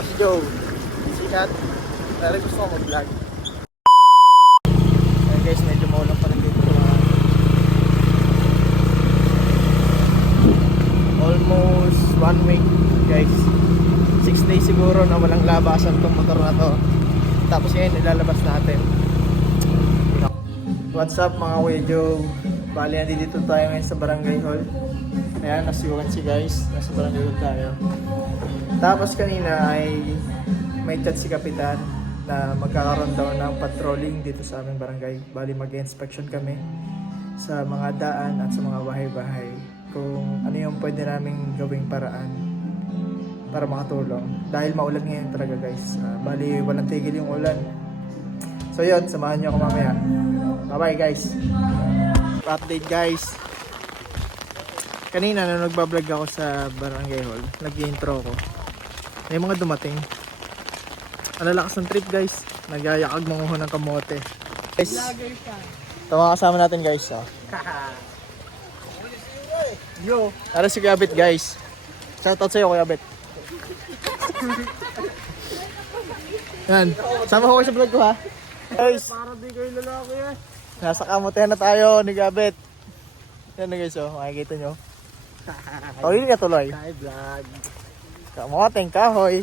Ako si Joe. Sikat. Pero gusto ko mag-vlog. Ayan guys, medyo maulang pa rin dito. Almost 1 week guys. 6 days siguro na walang labasan tong motor na to. Tapos ngayon nilalabas natin. What's up mga Kuya Joe? Bali, nandito tayo ngayon sa Barangay Hall. Ayan, as you can see guys, nasa Barangay Hall tayo. Tapos kanina ay may chat si Kapitan na magkakaroon daw ng patrolling dito sa aming barangay. Bali, mag-inspection kami sa mga daan at sa mga bahay-bahay kung ano yung pwede naming gawing paraan para makatulong. Dahil maulan ngayon talaga guys. Bali, walang tigil yung ulan. So yun, samahan nyo ako mamaya. Bye-bye guys. Update guys. Kanina nung nagbablog ako sa Barangay Hall, nag-intro ko. May mga dumating. Ang lalakas ng trip guys. Nagyayakag manguho ng kamote. Guys, ito mga kasama natin guys. Oh. Yo. Tara si Kuya Bet guys. Shoutout sa'yo Kuya Bet. Yan. Sama ko kayo sa vlog ko ha. Guys. Para di kayo lalaki eh. Nasa kamote na tayo ni Gabet. Yan na guys oh. Makikita nyo. Tuloy ka tuloy. Hi vlog. Kamoteng kahoy.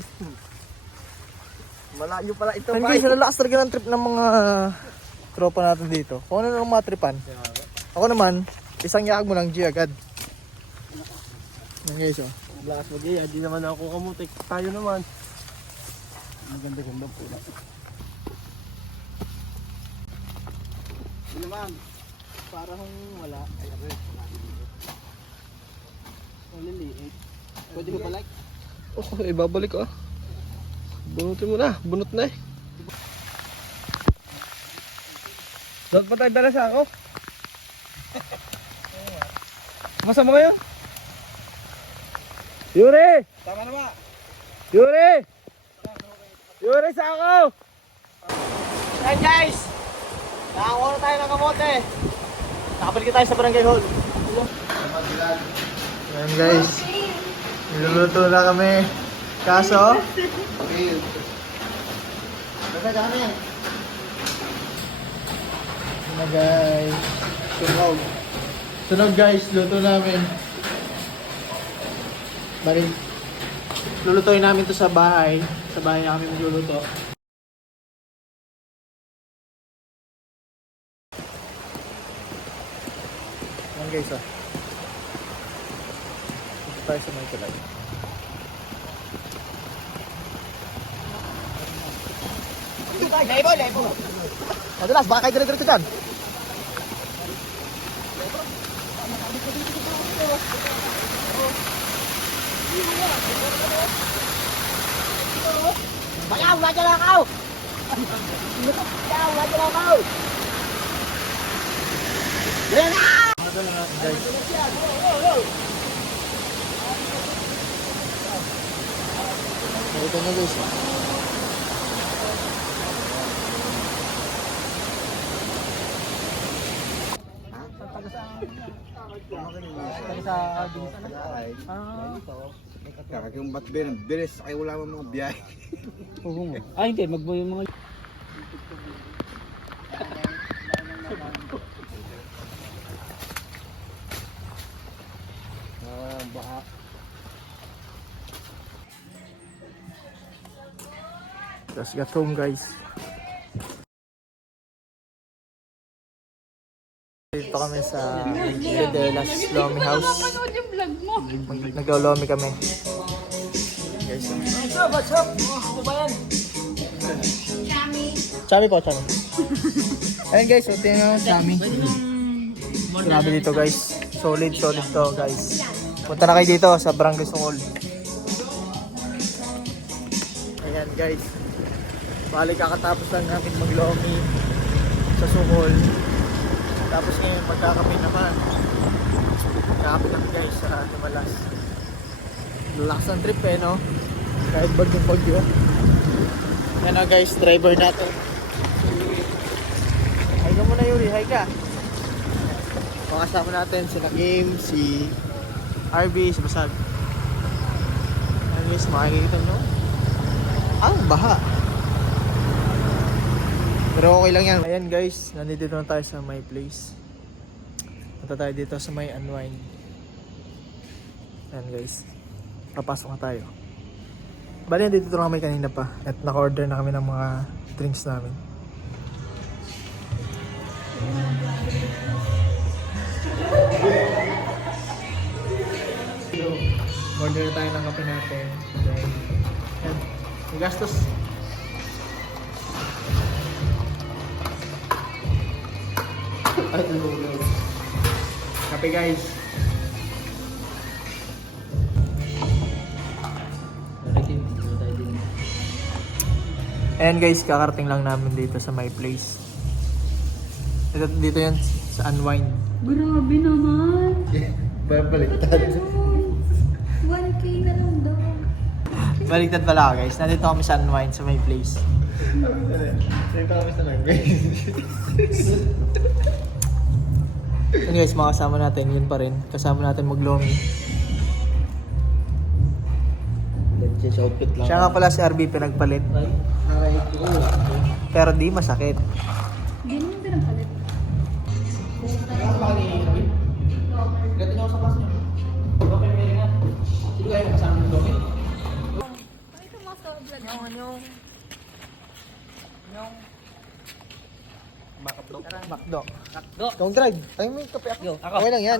Malayo pala ito. Yan guys, nalalakas talaga ng trip ng mga tropa natin dito. Kung ano ng mga tripan. Ako naman, isang yakag mo lang G agad. Yan guys oh. Lakas mo G, di naman ako kamutik. Tayo naman. Maganda-ganda po na. Hindi naman. Parang wala. Ay, abe. Maliliit. Pwede ko balik? Oh, ibabalik ko ah. Bunutin mo na. Bunot na eh. Dapat pa tayo dala sa ako. Masama kayo? Yuri! Tama na ba? Yuri! Yuri sa ako! Ayan guys! Nakakuha na tayo ng kamote. Nakabalik tayo sa Barangay Hall. Ayan guys. Niluluto na kami. Kaso? Ayan na guys. Sunog. Sunog guys. Luto namin. Bali, lulutuin namin to sa bahay. Sa bahay na kami magluluto. Ayan guys ah. Dito tayo sa mga tulay. Lebo, lebo. Madalas, baka kayo dito dyan. Bayaw, wala lang ako! Bayaw, wala lang ako! Yan na! Madala natin guys. Ito na guys. Kakakyung ba't bilis ay wala mo mga biyahe. Oo mo. Ay hindi, magbuo yung mga... Baha. Just got home guys. Dito kami sa Dedelas Lomi House. Nag-lomi kami. Guys. What's up? Ano ba yan? Chami po, chami. Ayun guys, so tingnan mo chami. Grabe dito guys. Solid to guys. Punta na kayo dito sa Barangay Sungol. Ayan guys. Bali kakatapos lang namin mag-lomi sa Sungol. Tapos ngayon magkakape naman. Kakapit kami guys sa Himalas. Lalakas ng trip eh no. Kahit bagyo. Yan na guys, driver natin. Hi ka muna Yuri, hi ka. Mga kasama natin sila Game, si RB, si Basag. Ayan guys, makikita no. Ang baha. Pero okay lang yan. Ayan guys, nandito na tayo sa my place. Punta tayo dito sa may unwind. Ayan guys. Papasok na tayo. Bali, nandito na kami kanina pa. At naka-order na kami ng mga drinks namin. Order na tayo ng kape natin. Then, yan. May gastos. Kape guys. Ayan guys, kakarating lang namin dito sa my place. Dito yan sa unwind. Grabe naman. Baliktad. 1K na lang daw. Baliktad pala guys. Nandito kami sa unwind sa my place. Nandito kami sa lang guys. Anyways, mga kasama natin, yun pa rin. Kasama natin maglomi. Change outfit lang. Siya nga pala si RB pinagpalit. Pero di masakit. Hindi naman pinapalit. Pakita mo sa vlog. Makdo. Don't drive. Ay, may kape ako. Okay lang yan.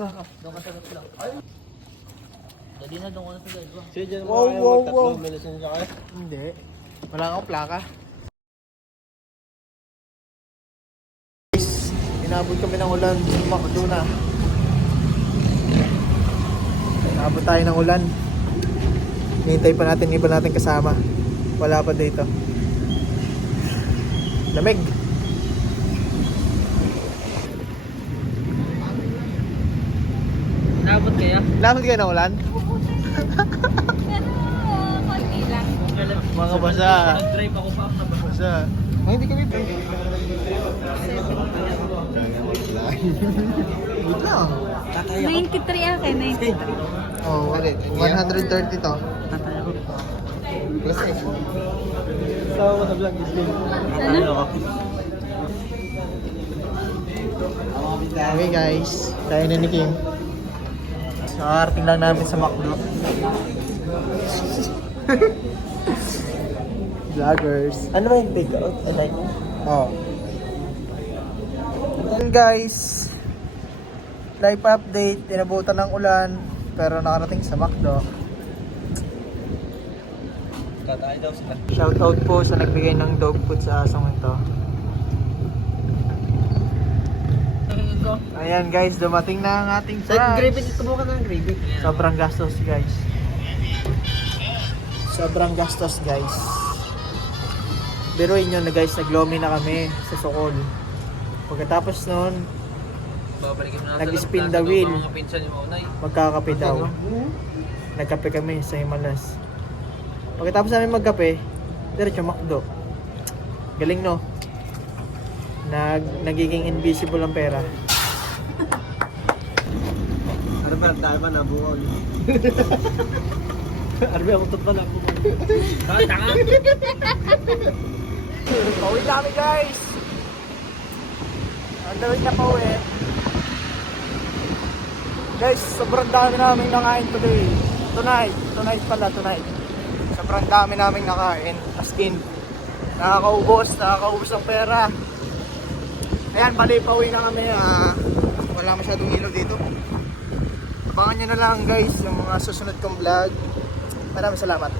Dali na doon ko na sa dalawa. Sige, dyan Wow, wow, wow. May lisensya kayo. Hindi. Wala akong plaka. Guys, inabot kami ng ulan. Makdo na. Inabot tayo ng ulan. Hinihintay pa natin iba natin kasama. Wala pa dito. Lamig. Nabot kaya? Lamig kayo ng ulan? Pero, konti lang. Mga basa. Nag-drive ako pa ako na Basa. Ay, hindi kami pa. Good lang. 93 akin, 93. Oh, 130 to. Plus eh. Sama sa vlog is din. Ano? Okay guys, tayo na ni Kim. Nakarating lang namin sa McDo. Vloggers. Ano ba yung take out? I like it. Oh. Then guys, live update. Tinabutan ng ulan. Pero nakarating sa McDo. Tatay daw sila. Shoutout po sa nagbigay ng dog food sa asong ito. Ayan guys, dumating na ang ating Gravy, fries. tubukan na ng gravy. Sobrang gastos guys. Sobrang gastos guys. Biruin nyo na guys, naglomi na kami sa Sokol. Pagkatapos nun, Babalikin mo na Nag-spin the wheel. Mga pinsan yung maunay. magkakape daw. Nagkape kami sa Himalas. Pagkatapos namin magkape, diretso McDo. Galing no? Nagiging invisible ang pera. Ano ba? Dahil ba nabukol? Ano ba? Ako pa nabukol. Tanga! Pauwi na kami guys! On the way na pauwi. Guys, sobrang dami namin nakain today. Tonight pala. Sobrang dami namin nakain. As in, nakakaubos ng pera. Ayan, bali pauwi na kami. Wala masyadong ilaw dito. Abangan nyo na lang guys yung mga susunod kong vlog. Maraming salamat.